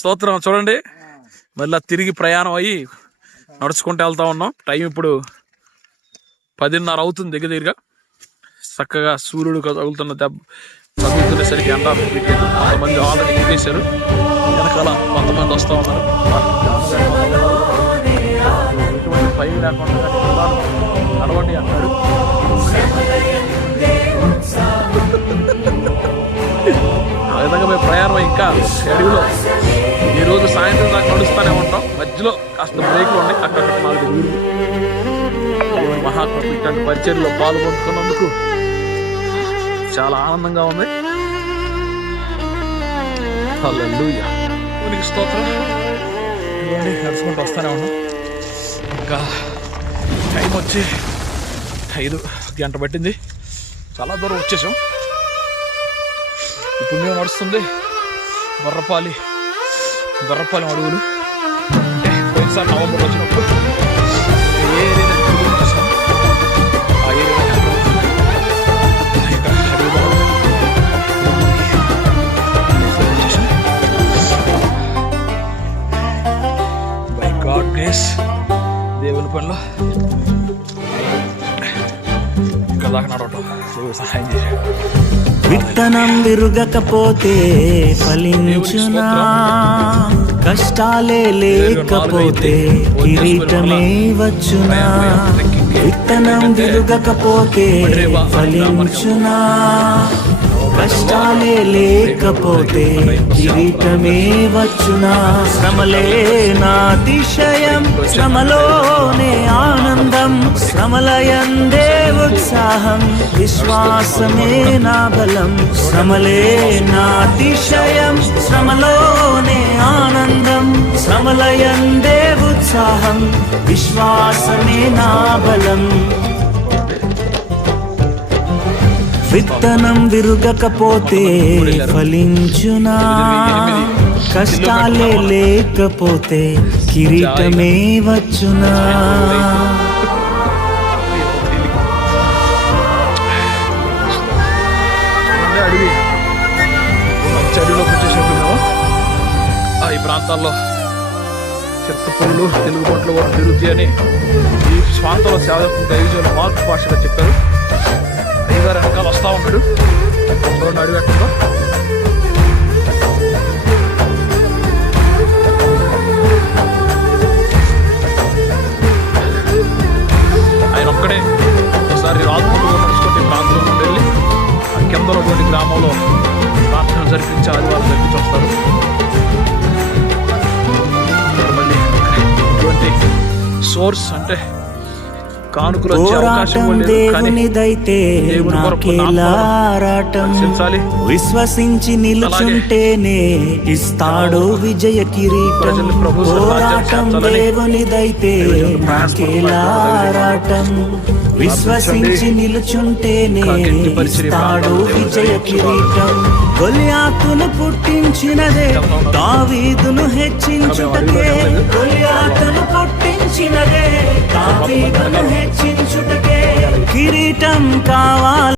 స్తోత్రం. చూడండి. మళ్ళీ తిరిగి ప్రయాణం అయ్యి నడుచుకుంటూ వెళ్తా ఉన్నాం. టైం ఇప్పుడు పదిన్నర అవుతుంది దగ్గర దగ్గరగా. చక్కగా సూర్యుడు తగులుతున్న దెబ్బ తగులుతున్నసరికి ఎండ కొంతమంది ఆల్రెడీ దిగేశారు వెనకాల కొంతమంది వస్తూ ఉన్నారు. ఎటువంటి భయం లేకుండా నడవండి అన్నాడు. విధంగా మేము ప్రయాణం ఇంకా అడవిలో ఈరోజు సాయంత్రం దాకా నడుస్తూనే ఉంటాం. మధ్యలో కాస్త బ్రేక్లు ఉన్నాయి. అక్కడక్కడ నాలుగు ఊరు మహాత్మ ఇట్లాంటి పరిచర్లో పాల్గొంటున్నందుకు చాలా ఆనందంగా ఉంది. ఉనికి దేవునికి స్తోత్రం. నడుచుకుంటూ వస్తూనే ఉన్నాం. ఇంకా టైం వచ్చి ఐదు గంట పట్టింది. చాలా దూరం వచ్చేసాం. ఇప్పుడు మేము నడుస్తుంది. బర్రపాలి బర్రపాలి అడుగులు. అంటే పోయినసారి నవంబర్ వచ్చినప్పుడు ఏ ఏరియాలో దేవుని పనిలో ఇక్కడ దాకా నడవటం దేవుడు సహాయం చేశాడు. విత్తనం విరుగకపోతే ఫలించునా? కష్టాలే లేకపోతే కిరీటమే వచ్చునా? విత్తనం విరుగకపోతే ఫలించునా? కష్టాలే లేకపోతే కిరీటమే వచ్చునా? శ్రమలే నాతిశయం శ్రమలోనే ఆనందం శ్రమలయందే ఉత్సాహం విశ్వాసమే నా బలం శ్రమలే నాతిశయం శ్రమలోనే ఆనందం శ్రమలయందే ఉత్సాహం విశ్వాసమే నా బలం విత్తనం విరుగకపోతే ఫలించునా కష్టాలే లేకపోతే కిరీటమే వచ్చునా ప్రాంతాల్లో చిత్తపల్లు తెలుగు పంటలు కూడా తిరుగుతాయని ఈ ప్రాంతంలో సేవ దైవజులు మార్పు భాషగా చెప్పారు. అయ్యగారు వెనకాల వస్తూ ఉన్నాడు. చూడండి అడవి ఆయన ఒక్కడే ఒకసారి రాత్రులు నడుచుకుంటే ప్రాంతంలో నుండి వెళ్ళి ఆ కింద గ్రామంలో ప్రార్థన జరిపించి ఆదివారం జరిపించి వస్తారు. సోర్స్ అంటే కానుకలు వచ్చే అవకాశం లేదు కానీ దేవుని కొరకు విశ్వసించి నిలుచుంటేనే ఇస్తాడు విజయ కిరీటం. పోరాటం దేవునిదైతే నాకేలా ఆరాటం విశ్వసించి నిలుచుంటేనే ఇస్తాడు విజయ కిరీటం. గొలియాతును పుట్టించినదే దావీదును హెచ్చించుటకే హెచ్చించుటకే కిరీటం కావాలి.